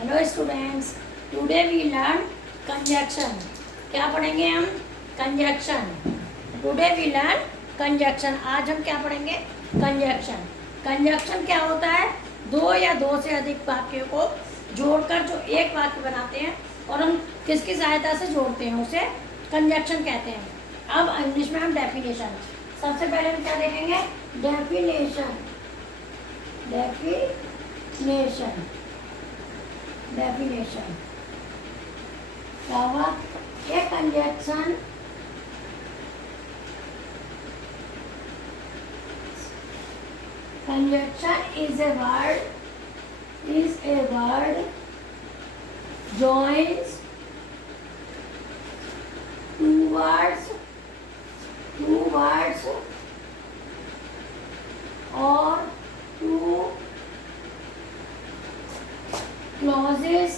Hello students, today we learn conjunction. क्या पढ़ेंगे हम? Conjunction. Today we learn conjunction. आज हम क्या पढ़ेंगे? कंजक्शन। कंजक्शन क्या होता है? दो या दो से अधिक वाक्यों को जोड़कर जो एक वाक्य बनाते हैं और हम किसकी सहायता से जोड़ते हैं उसे कंजक्शन कहते हैं। अब इंग्लिश में हम डेफिनेशन। सबसे पहले हम क्या देखेंगे? डेफिनेशन। डेफिनेशन डेफिनेशन क्या हुआ? A conjunction is a word joins two words or two clauses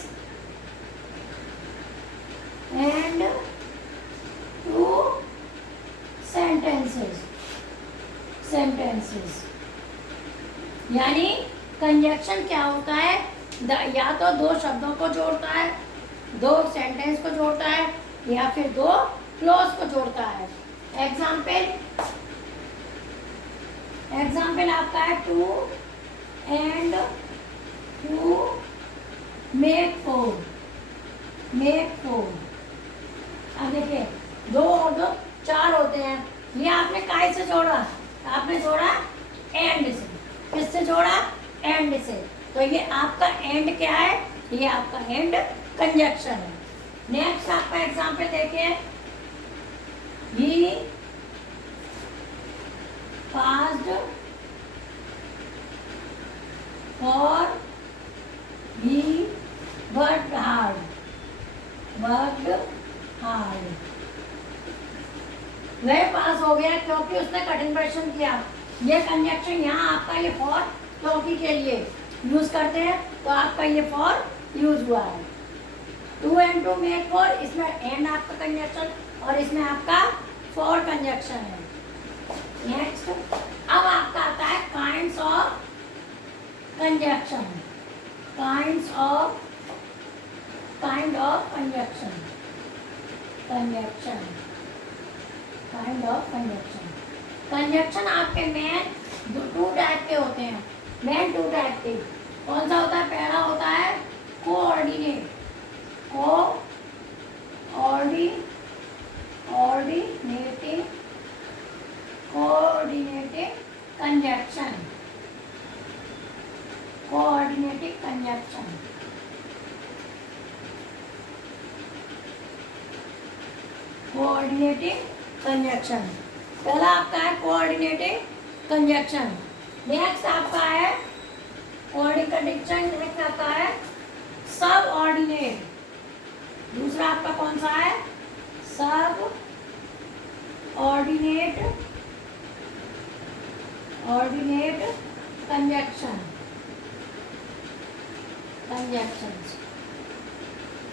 and two sentences। यानी कंजक्शन क्या होता है? या तो दो शब्दों को जोड़ता है, दो सेंटेंस को जोड़ता है, या फिर दो क्लॉज को जोड़ता है। एग्जाम्पल आपका है two and two make four. अब देखिए, दो और दो चार होते हैं। ये आपने काय से जोड़ा? आपने जोड़ा एंड से। किससे जोड़ा? एंड से। तो ये आपका एंड क्या है? ये आपका एंड कंजक्शन है। नेक्स्ट आपका एग्जांपल देखिए, ही पास्ड और ही वर्कड हार्ड। वह पास हो गया क्योंकि उसने कठिन परिश्रम किया। ये कंजक्शन यहाँ आपका ये फॉर क्योंकि के लिए यूज करते हैं, तो आपका ये फॉर यूज हुआ है। Two and two make four, इसमें एंड आपका कंजक्शन और इसमें आपका फॉर कंजक्शन है। नेक्स्ट अब आपका आता है kinds of conjunction. Kind of conjunction. Conjunction आपके मेन टू टाइप के होते हैं। मेन टू टाइप के कौन सा होता है? पहला होता है कोऑर्डिनेट कंजक्शन। कोऑर्डिनेटिंग कंजक्शन पहला आपका है कोऑर्डिनेटिंग कंजक्शन। नेक्स्ट आपका है नेक्स्ट आपका है सब ऑर्डिनेट। दूसरा आपका कौन सा है? सब ऑर्डिनेट कंजक्शन।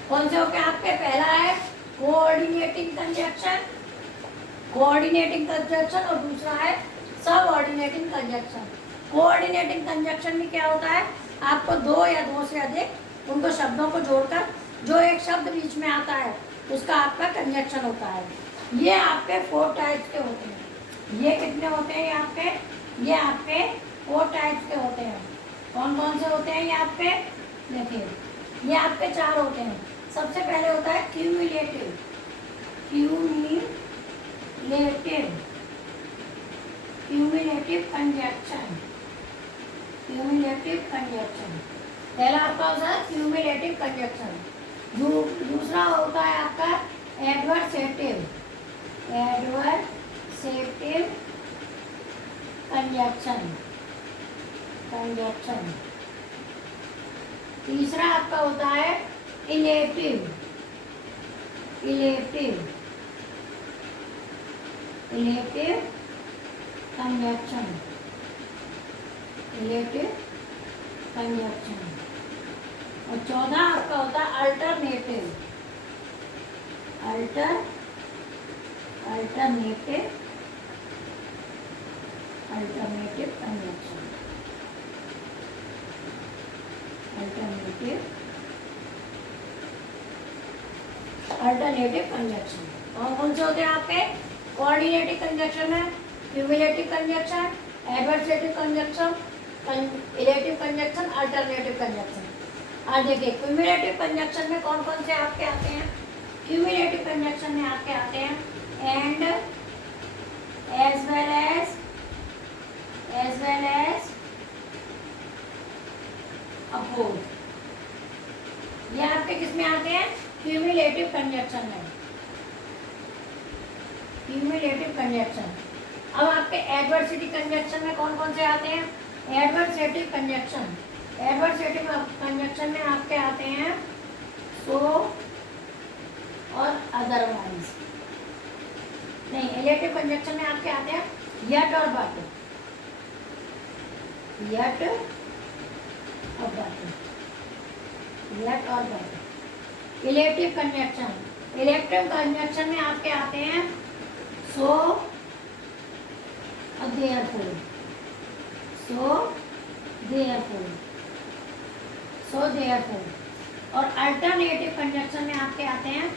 कौन से हो गए आपके? पहला है कोऑर्डिनेटिंग कंजक्शन और दूसरा है सब ऑर्डिनेटिंग कंजक्शन। कोऑर्डिनेटिंग कंजक्शन में क्या होता है? आपको दो या दो से अधिक उनको शब्दों को जोड़कर जो एक शब्द बीच में आता है उसका आपका कंजक्शन होता है। ये आपके 4 टाइप्स के होते हैं। ये कितने होते हैं आपके? ये आपके 4 टाइप्स के होते हैं। कौन कौन से होते हैं ये आपके? देखिए, ये आपके 4 होते हैं। सबसे पहले होता है क्यूमुलेटिव कंजक्शन। पहला आपका होता है क्यूमुलेटिव कंजक्शन। दूसरा होता है आपका एडवर्सेटिव कंजक्शन। तीसरा आपका होता है इलेटिव कंजक्शन। और चौथा आपका होता है अल्टरनेटिव कंजक्शन। Alternative conjunction. कौन कौन से होते हैं आपके? कोऑर्डिनेटिव कंजक्शन है, cumulative conjunction, adversative conjunction, illative conjunction, alternative conjunction. और देखिए क्यूमुलेटिव कंजक्शन में कौन कौन से आपके आते हैं? क्यूमुलेटिव कंजक्शन में आपके आते हैं and as well as oppose. ये आपके किसमें आते हैं? क्यूमुलेटिव कंजक्शन में, क्यूमुलेटिव कंजक्शन। अब आपके एडवर्सिटी कंजक्शन में कौन कौन से आते हैं? एडवर्सेटिव कंजक्शन, एडवर्सेटिव कंजक्शन में आपके आते हैं सो और अदरवाइज। नहीं, इलेटिव कंजक्शन में आपके आते हैं यट और बट, यट और बट, यट और but. Illative conjunction, elective conjunction में आपके आते हैं सो और therefore, so therefore, so therefore. और अल्टरनेटिव कंजक्शन में आपके आते हैं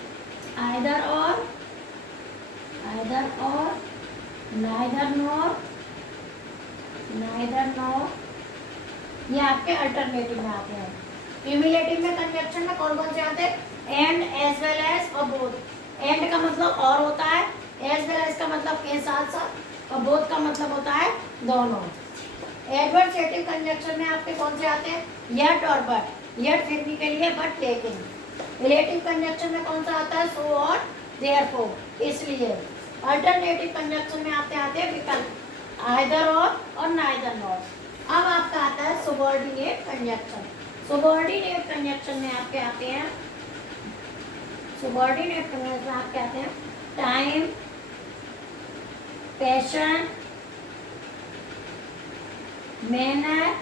आइदर और, आइदर और, नाइदर नॉर, नाइदर नॉर। ये आपके अल्टरनेटिव में आते हैं। क्यूमुलेटिव में कंजक्शन में कौन कौन से आते हैं? एंड, एज वेल एज और बोथ। एंड का मतलब और होता है, एज वेल एज का मतलब के साथ साथ, और बोथ का मतलब होता है दोनों। एडवर्सेटिव कंजक्शन में आपके कौन से आते हैं? यट और बट, यट फिर भी के लिए, बट लेकिन। रिलेटिव कंजक्शन में कौन सा आता है? सो और देयरफॉर, इसलिए। अल्टरनेटिव कंजक्शन में आते हैं विकल्प आइदर और नाइदर नॉर। अब आपका आता है सबऑर्डिनेट कंजक्शन। सबऑर्डिनेट कंजक्शन में आपके आते हैं, सबऑर्डिनेट कंजक्शन में आपके आते हैं time, passion, manner,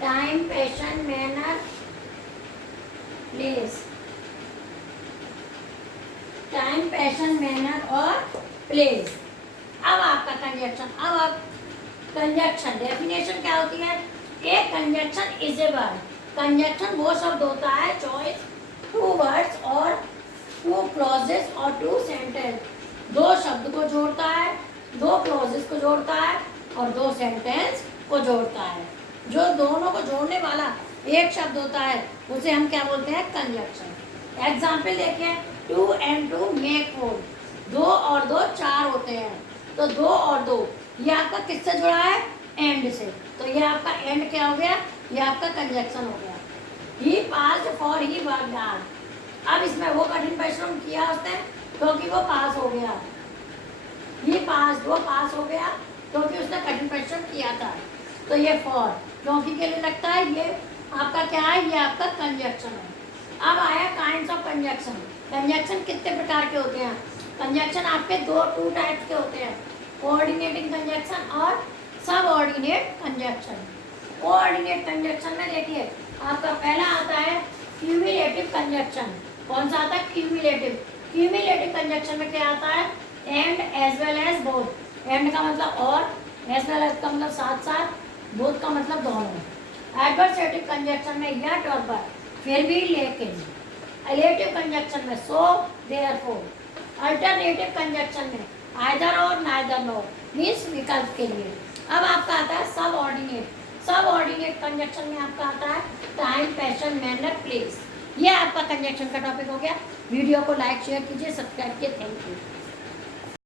time, passion, manner, place. Time, passion, manner और प्लेस। अब आपका कंजक्शन, अब आप कंजक्शन डेफिनेशन क्या होती है? एक conjunction is a word. Conjunction वो शब्द होता है चॉइस टू वर्ड्स और टू क्लॉजेस और टू सेंटेंस। दो शब्द को जोड़ता है, दो क्लॉजेस को जोड़ता है और दो सेंटेंस को जोड़ता है। जो दोनों को जोड़ने वाला एक शब्द होता है उसे हम क्या बोलते हैं? कंजक्शन। एग्जाम्पल देखिए, 2 and 2 मेक 4। 2 और 2 4 होते हैं। तो 2 और 2 ये आपका किससे जुड़ा है? एंड से। तो ये आपका एंड क्या हो गया? ये आपका कंजक्शन हो गया। He passed for he worked hard. अब इसमें वो कठिन परिश्रम किया उसने क्योंकि वो पास हो गया। ही पास, वो पास हो गया क्योंकि उसने कठिन परिश्रम किया था। तो ये फॉर क्योंकि के लिए लगता है, ये आपका क्या है? ये आपका कंजक्शन है। अब आया काइंड्स ऑफ कंजक्शन। कंजक्शन कितने प्रकार के होते हैं? कंजक्शन आपके टू टाइप्स के होते हैं, कोऑर्डिनेटिंग कंजक्शन और सबऑर्डिनेट कंजक्शन। कोऑर्डिनेट कंजक्शन में देखिए आपका पहला आता है क्यूमुलेटिव कंजक्शन। कौन सा आता है? क्यूमुलेटिव। क्यूमुलेटिव कंजक्शन में क्या आता है? And, as well as, both. And का मतलब और, एज वेल एज का मतलब साथ साथ, बोथ का मतलब दोनों। एडवर्सेटिव कंजक्शन में यट और बट, फिर भी, लेकिन। रिलेटिव कंजक्शन में सो, देयरफॉर। अल्टरनेटिव कंजक्शन में आइदर और, नाइदर नॉर, मीन्स विकल्प के लिए। अब आपका आता है सबऑर्डिनेट। सबऑर्डिनेट कंजक्शन में आपका आता है टाइम, पैशन, मैनर, प्लेस। ये आपका कंजक्शन का टॉपिक हो गया। वीडियो को लाइक शेयर कीजिए, सब्सक्राइब कीजिए। Thank you.